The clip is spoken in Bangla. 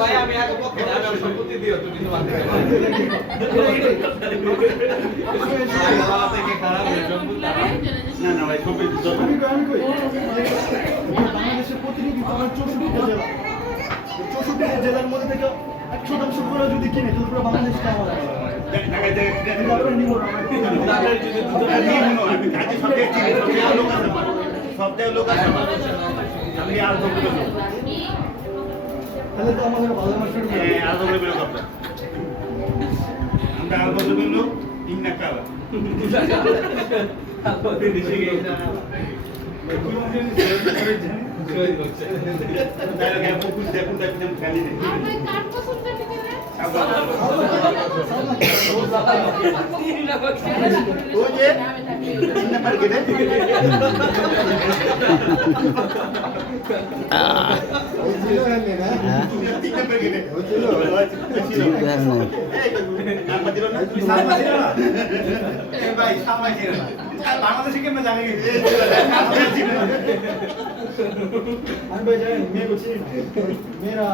ভাই আমি আগে পক্ষে না আমি সম্পত্তি দিও তুমি তোমার থেকে খারাপ না না ভাই সম্পত্তি দিও বাংলাদেশের প্রতিনিধি তোমার 64টা জেলা 64টা জেলার মধ্যে থেকে 100% করে যদি কিনে তাহলে পুরো বাংলাদেশটা আমার তাহলে তো আমাদের ভালো মাস্টার আমরা আর বলতে বললো ইন্না কালা বাংলাদেশে কেমন জানে আমি ভাই জানেন মেয়ে করছি মেয়েরা